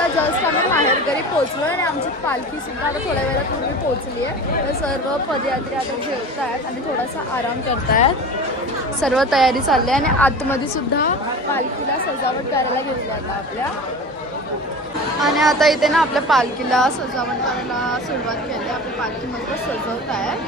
आता जस्ट आम्ही माहेर घरी पोहोचलो आणि आमची पालखीसुद्धा आता थोड्या वेळापूर्वी पोहोचली आहे. तर सर्व पदयात्री आता जेवत आहेत आणि थोडासा आराम करत आहेत. सर्व तयारी चालली आहे आणि आतमध्ये सुद्धा पालखीला सजावट करायला गेलेली आता आपल्या. आणि आता इथे ना आपल्या पालखीला सजावट करायला सुरुवात केली. आपली पालखी मस्त सजवत आहे.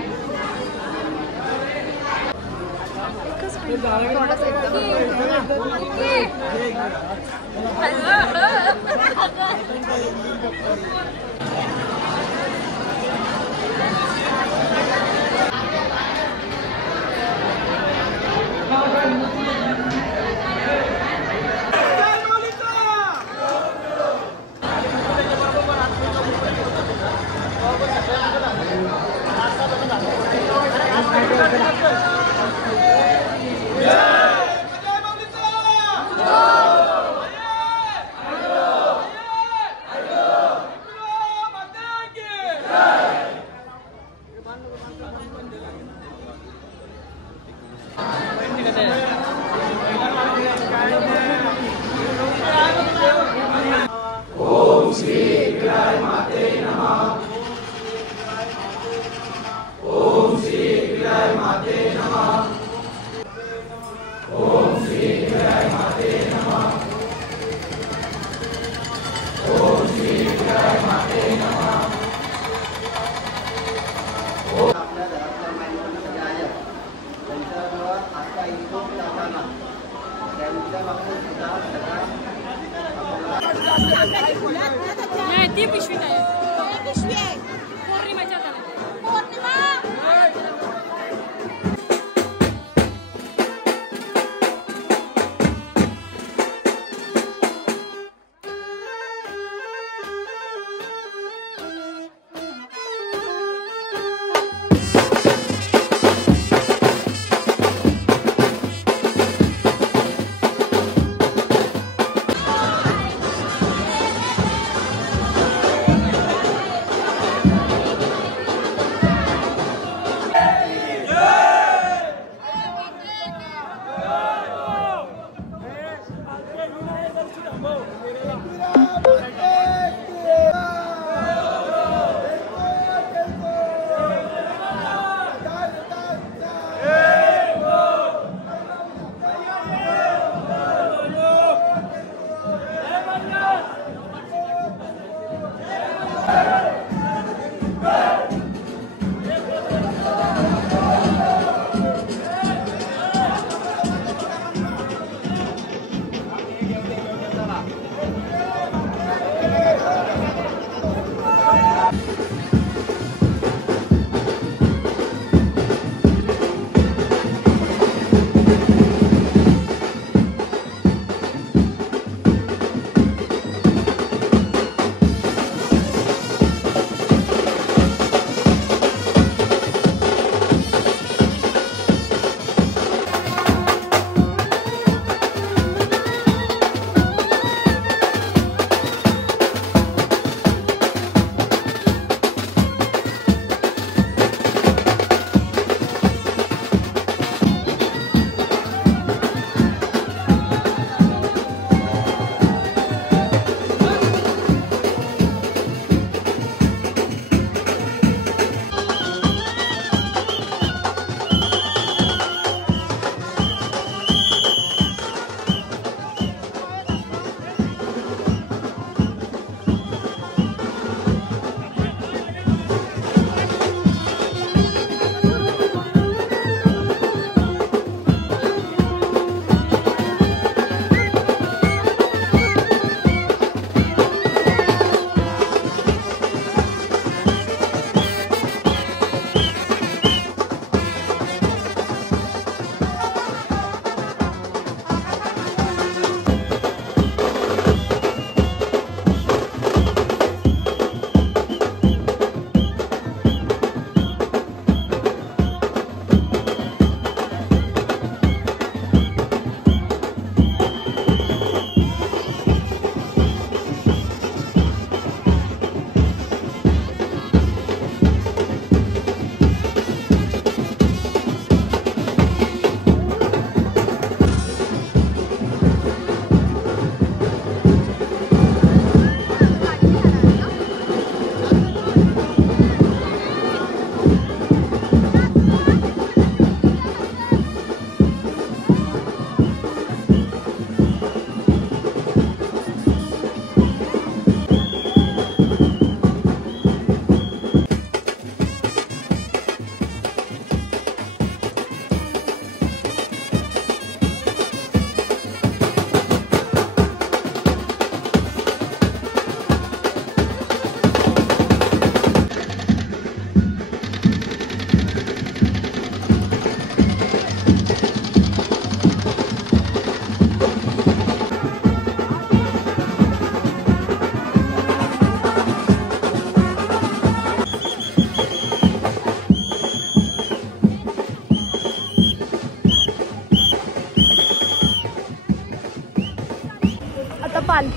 ती पिशवी काय पिशवी आहे पौर्णिमाच्या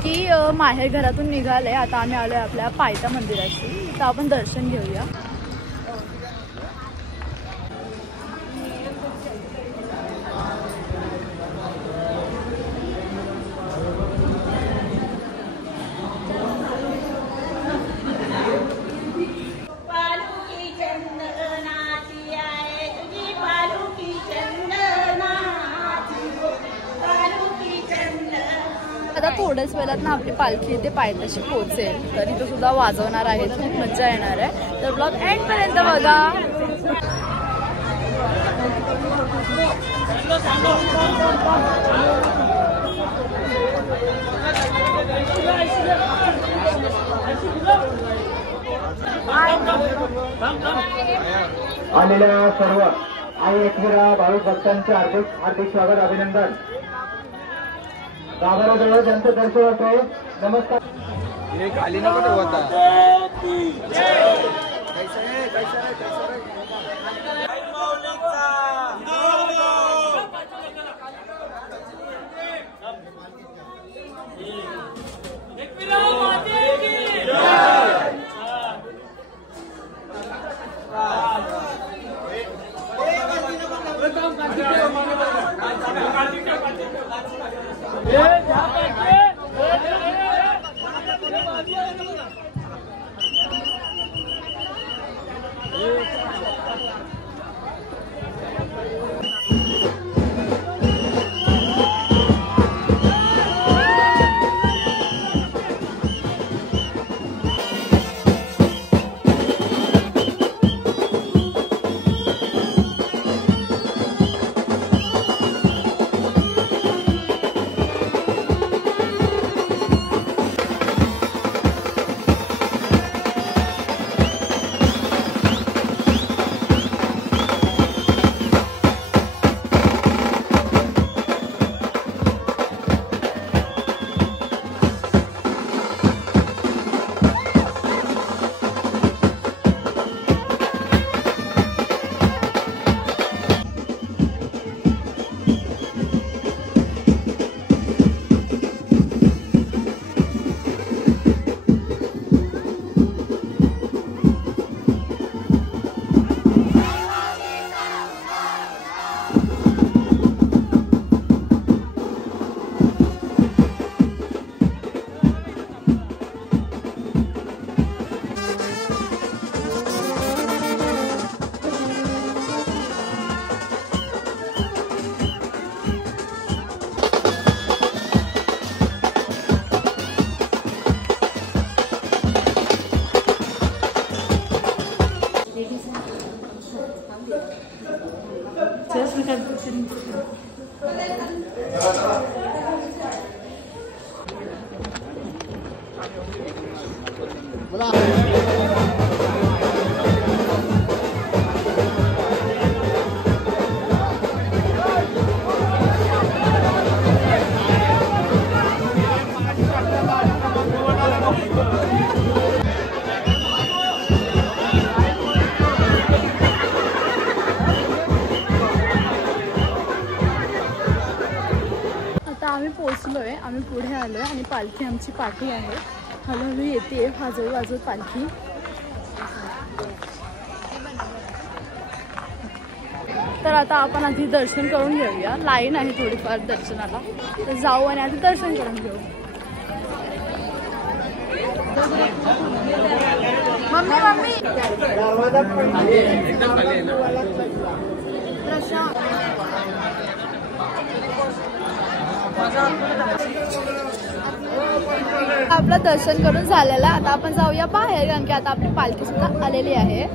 पालखी माहेर घरातून निघाले. आता आम्ही आलोय आपल्या पायथा मंदिराशी, तर आपण दर्शन घेऊया. आता थोड्याच वेळात ना आपली पालखी इथे पायथ्याशी पोहोचेल. तर इथं सुद्धा वाजवणार आहेत, खूप मजा येणार आहे. तर ब्लॉग एंड पर्यंत बघा. आलेल्या सर्व आई एकविरा भाविक भक्तांचे हार्दिक हार्दिक स्वागत, अभिनंदन. गाभाऱ्याजवळ ज्यांचं दर्शन होतंय, नमस्कार. खाली नको ठेवता. आम्ही पोहोचलोय, आम्ही पुढे आलोय आणि पालखी आमची पाठी आहे. हळूहळू येते वाजवत वाजवत पालखी. तर आता आपण आधी दर्शन करून घेऊया. लाईन आहे थोडीफार दर्शनाला, तर जाऊ आणि आधी दर्शन करून घेऊ. मम्मी मम्मी आपलं दर्शन करून झालेलं. आता आपण जाऊया बाहेर, कारण की आता आपली पालखी सुद्धा आलेली आहे.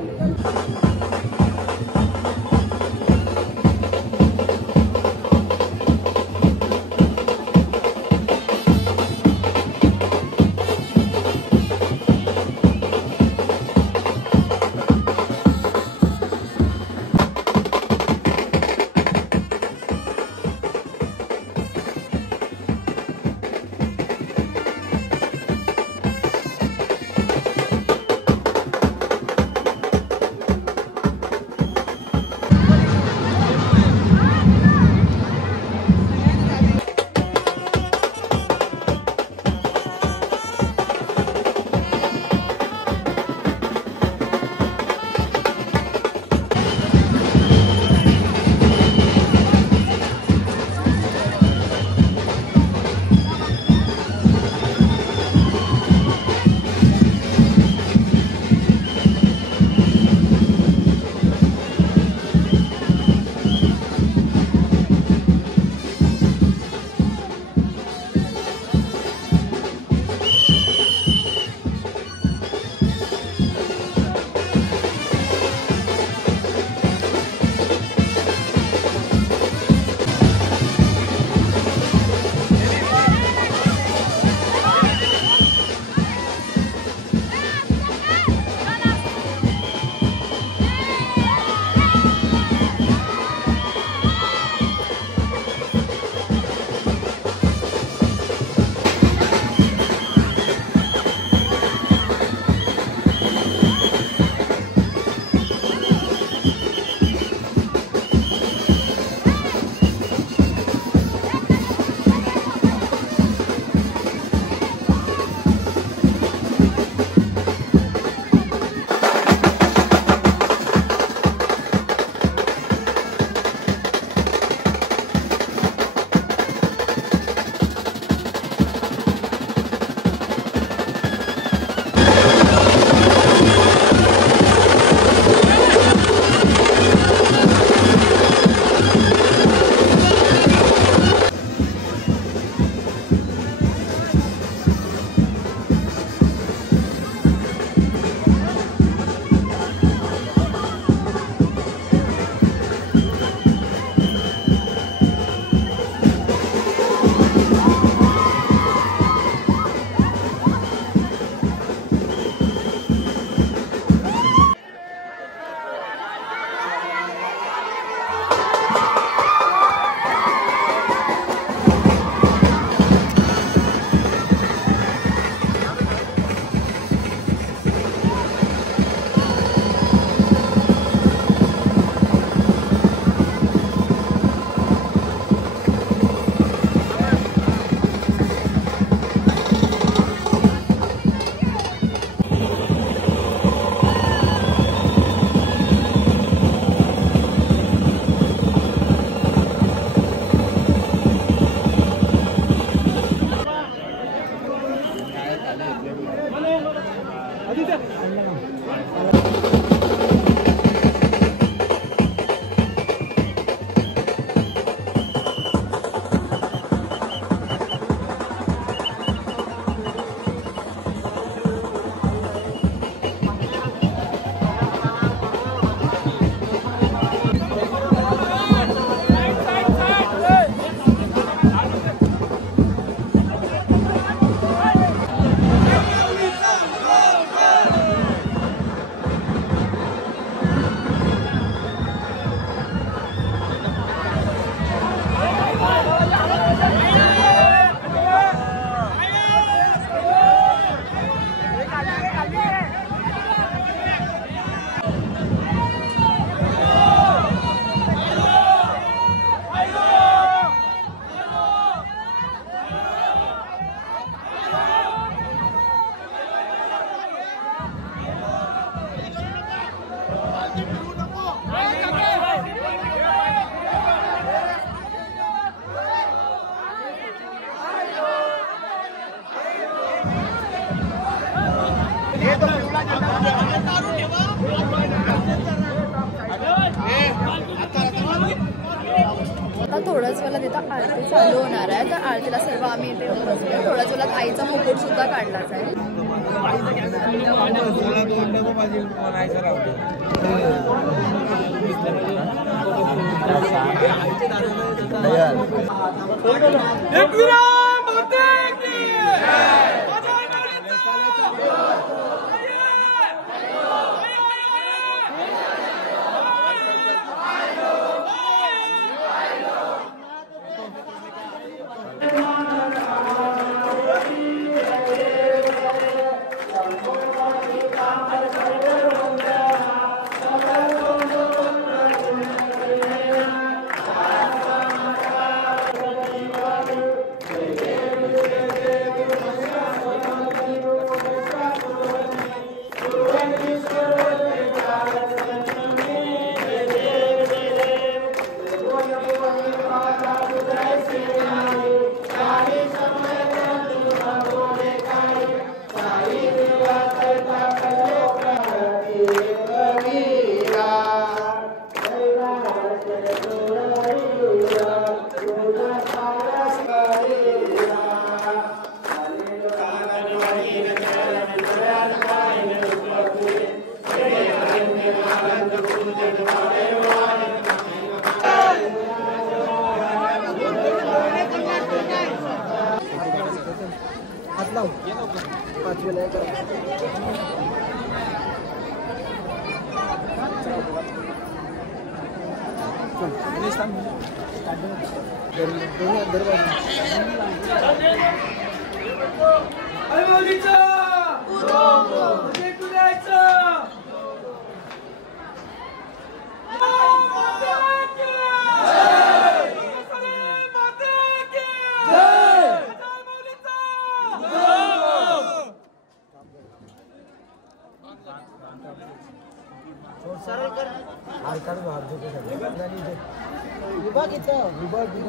आता थोड्याच वेळात तिथं आरती चालू होणार आहे. तर आरतीला सर्व आम्ही इथे येऊन बसलो. थोड्याच वेळात आईचा मुकुट सुद्धा काढला जाईल.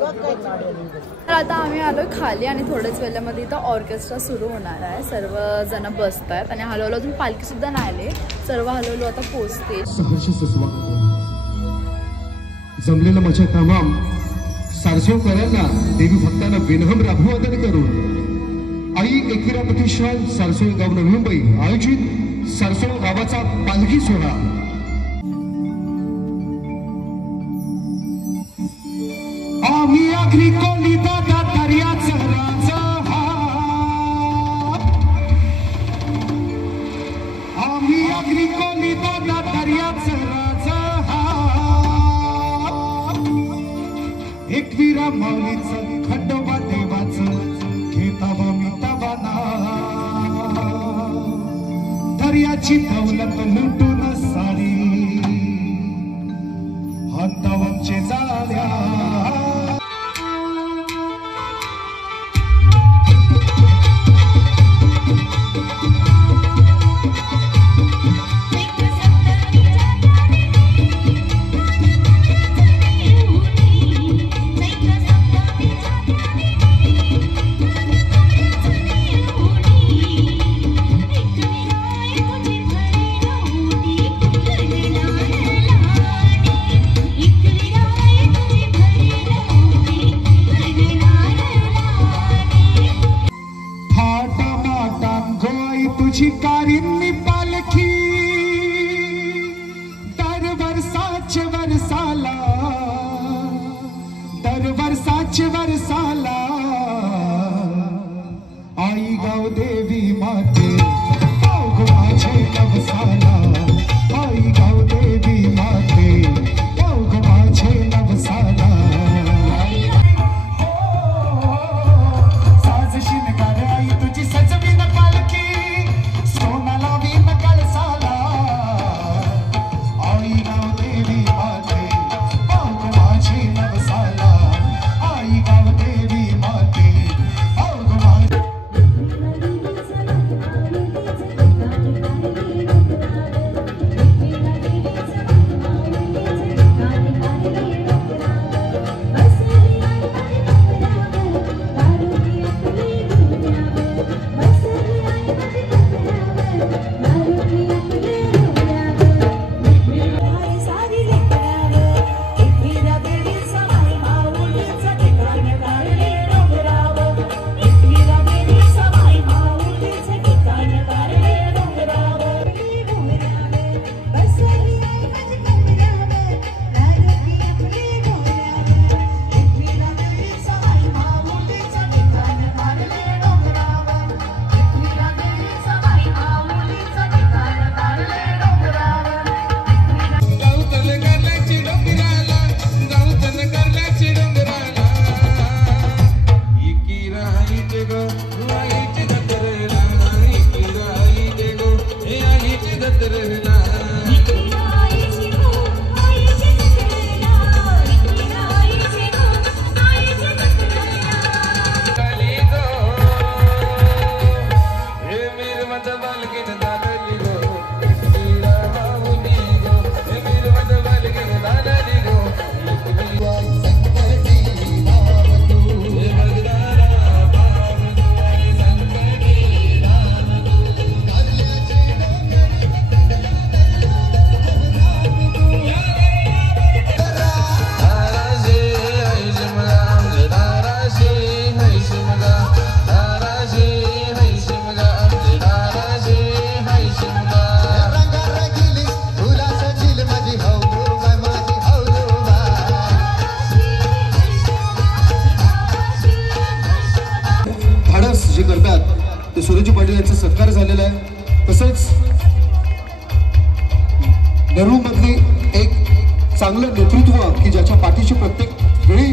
तर आता आम्ही आलो खाली आणि थोड्याच वेळामध्ये इथं ऑर्केस्ट्रा सुरू होणार आहे. सर्व जण बसत आहेत आणि हळूहळू अजून पालखी सुद्धा नाही आली. सर्व हळूहळू आता पोचते. जमलेलं माझ्या कामाम सारसोकरांना देवी भक्तांना विनम्र अभिवादन करून आई एकिरा प्रतिष्ठान सारसोळ गाव नवी मुंबई आयोजित सारसोळ गावाचा पालखी सोहळा आम्ही आखरी कोली दादा दर्याचा राजा आम्ही आखरी कोली दादा दर्याचा राजा एकविरा माऊलीचं खंडोबा देवाचं घेतावा मिटावाना दर्याची दौलत लुटून सारी हातावरचे झाल्या तुझी कारिन्नी पालखी दर वर्षाचे वर्षाला आई गाव देवी माते माझे नवसाला आई गाव देवी माते माझे नवसाला साज शिनगार आई तुझी सजवीन पालखी सोनाला विन कळसाला आई गाव देवी माते माझे नवसाला आई गाव देवी माते जे करतात ते सुरेजी पाटील यांचा सत्कार झालेला आहे। तसंच नेहरू मधली एक चांगलं नेतृत्व की ज्याच्या पाठीशी प्रत्येक वेळी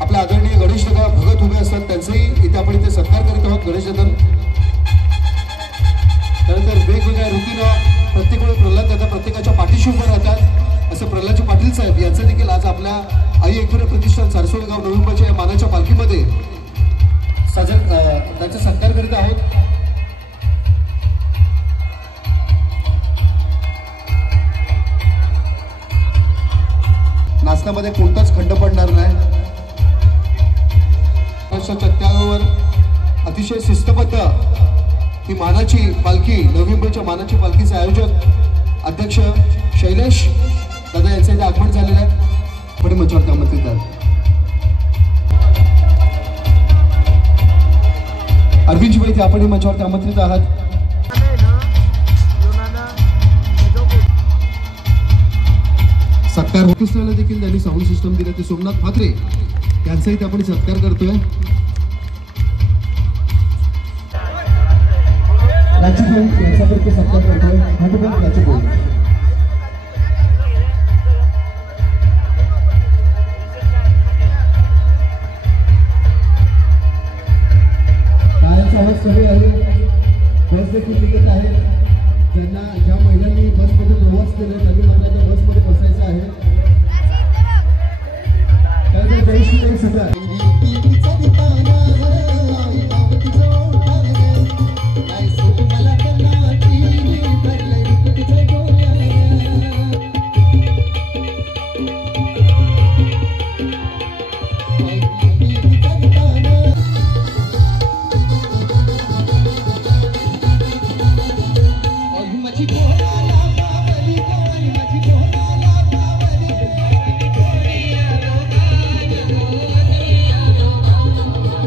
आपल्या आदरणीय गणेश दादा भगत उभे असतात, त्यांचंही इथे आपण इथे सत्कार करीत आहोत। गणेश दादा त्यानंतर वेगवेगळ्या रीतीनं प्रत्येक वेळी प्रल्हाद दादा प्रत्येकाच्या पाठीशी उभे राहतात, असं प्रल्हादजी पाटील साहेब यांचं देखील आज आपल्या आई एकविरा प्रतिष्ठान सारसोळगाव नवी मुंबईच्या या मानाच्या पालखीमध्ये त्यांचा सत्कार करीत आहोत। नाचण्यामध्ये कोणताच खंड पडणार नाही। त्यावर अतिशय शिस्तबद्ध ही मानाची पालखी नवी मुंबईच्या मानाची पालखीचे आयोजक अध्यक्ष शैलेश दादा यांचे इथे आगमन झालेलं आहे। पुढे मंचावर आमंत्रित आहेत अरविंदजी वैद्य, आपण मंचावर आमंत्रित आहात। सत्कार ऑर्केस्ट्राला देखील त्यांनी साऊंड सिस्टम दिलं ते सोमनाथ फात्रे यांचाही आपण सत्कार करतोय। यांच्याकडे सत्कार करतोय। आवाज कमी आहे, बस देखील निघत आहे। ज्यांना ज्या महिलांनी बसमध्ये प्रवास केला त्यांनी मला त्या बसमध्ये बसायचं आहे। त्यानंतर जय श्री सगळं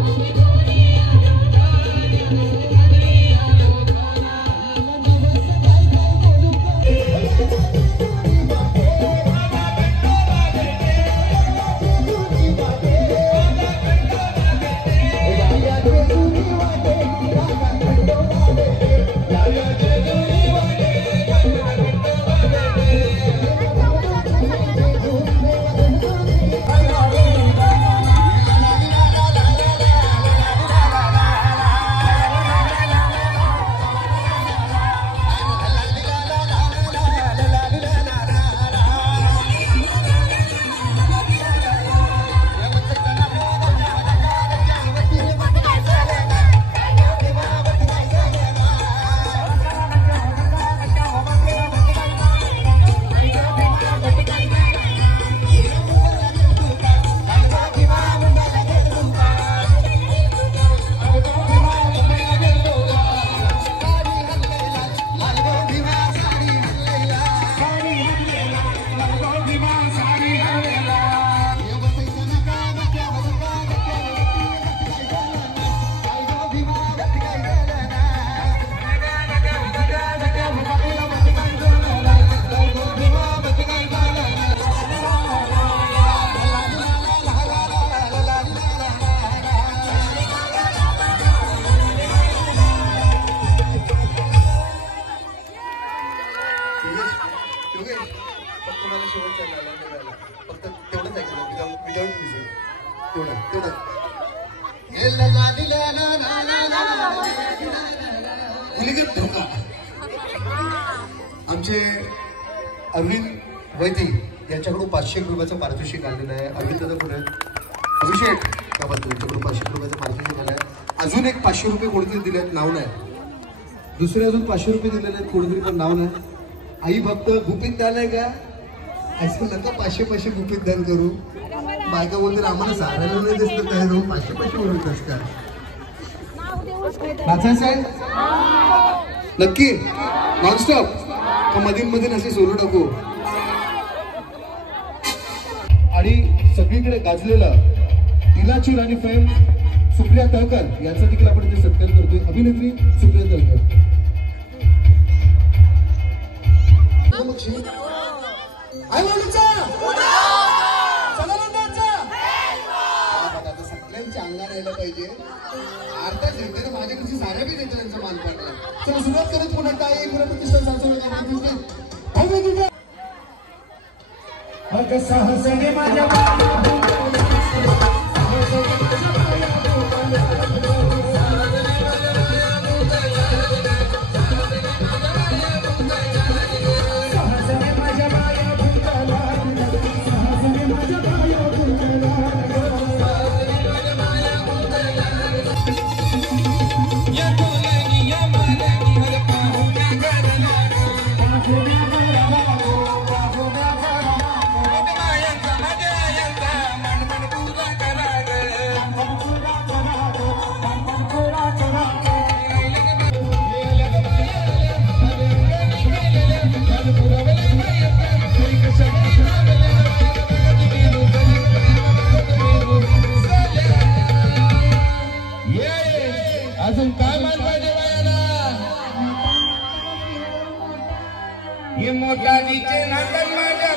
Thank you. कुलीगत धोका. आमचे अरविंद वैती यांच्याकडून 500 रुपयाचं पारितोषिक आलेलं आहे. अरविंद दादा कुठे अभिषेक त्याबद्दल त्यांच्याकडून 500 रुपयाचं पारितोषिक आलं आहे. अजून एक 500 रुपये कोणीतरी दिले आहेत, नाव नाही. दुसरे अजून 500 रुपये दिलेले आहेत कोणीतरी, पण नाव नाही. आई भक्त गुपित दान आहे का? असं नका 500 गुपित दान करू. बायका बोलते आम्हाला सारायला नाही दिसतं काय 500 बोलतस का? वाचायचं आहे नक्की नॉनस्टॉप का मधीन असे सोलू टाकू. आणि सगळीकडे गाजलेलं दिलाची राणी फेम सुप्रिया तळकर यांचा देखील आपण इथे सत्कार करतोय. अभिनेत्री सुप्रिया तळकर. सगळ्यांच्या अंगाला यायला पाहिजे. अर्ध्याच रित्याने माझ्याकडची साऱ्या बी नेत्यांचा मान पाडला. चला सुरुवात करत पुन्हा काय प्रतिष्ठान अजून काय मान पाहिजे बायाला? हे मोठा नीचे नाटक माझ्या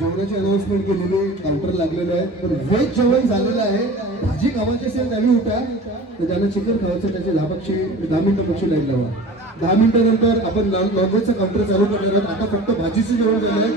जेवणाची अनाउन्समेंट केलेली काउंटर लागलेलं आहे. पण व्हेज जेवण झालेलं आहे. भाजी खावायची असेल त्यावेळी उठा, तर ज्यांना चिकन खावायचं त्याचे 10 मिनिटं पक्षी लाईन लावा. 10 मिनिटानंतर आपण नॉनव्हेजचं काउंटर चालू करणार आहोत. आता फक्त भाजीचं जेवण झालं आहे.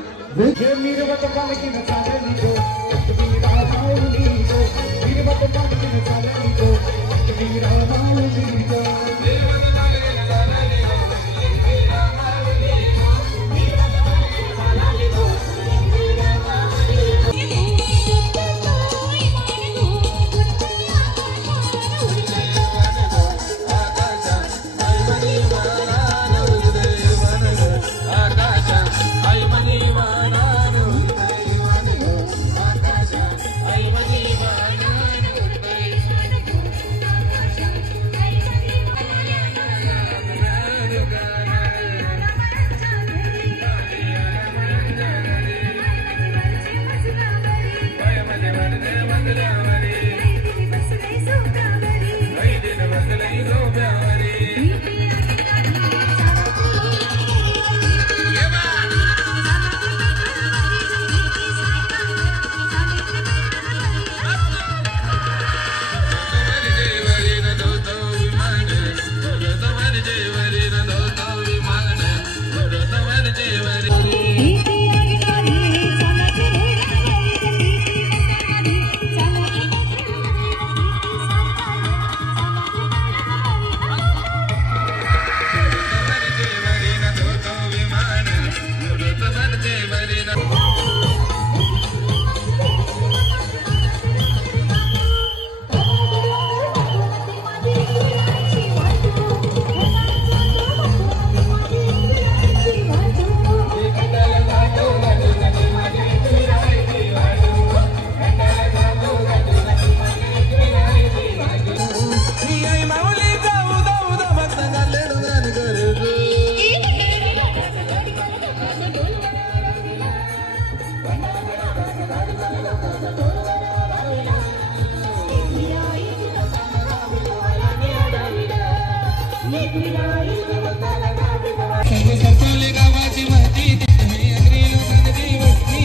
सरसवले गावाची माती दिसते अग्री लोकांची वस्ती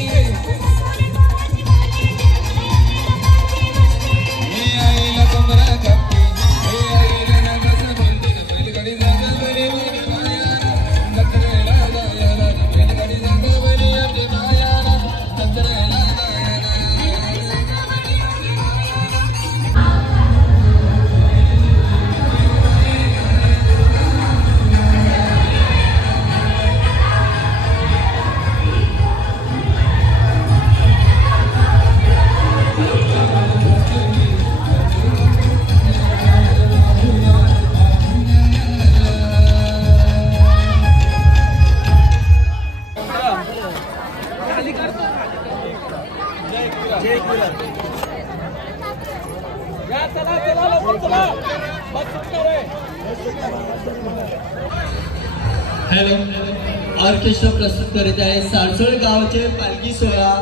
हे आईला कमरा कापते हे आईला नागाचं बोलते बैलगाडी जागा बरे उडी मायाला जत्रेला जायला बैलगाडी जागा बरे उडी मायाला जत्रेला हॅलो ऑर्केस्ट्रा प्रस्तुत करीत आहे सारसोळ गावचे पालखी सोहळा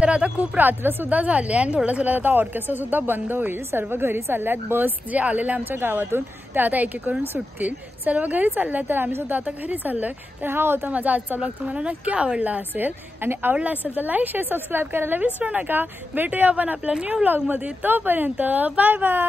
तर आता खूप रात्र सुद्धा झाली आणि थोडंसं आता ऑर्केस्ट्रा सुद्धा बंद होईल. सर्व घरी चालल्यात. बस जे आलेले आमच्या गावातून ते आता एक एक करून सुटतील. सर्व घरी चालल्यात तर आम्ही सुद्धा आता घरी चाललोय. तर हा होता माझा आजचा ब्लॉग. तुम्हाला नक्की आवडला असेल आणि आवडला असेल तर लाईक शेअर सबस्क्राईब करायला विसरू नका. भेटूया आपण आपल्या न्यू ब्लॉग मध्ये. तोपर्यंत बाय बाय.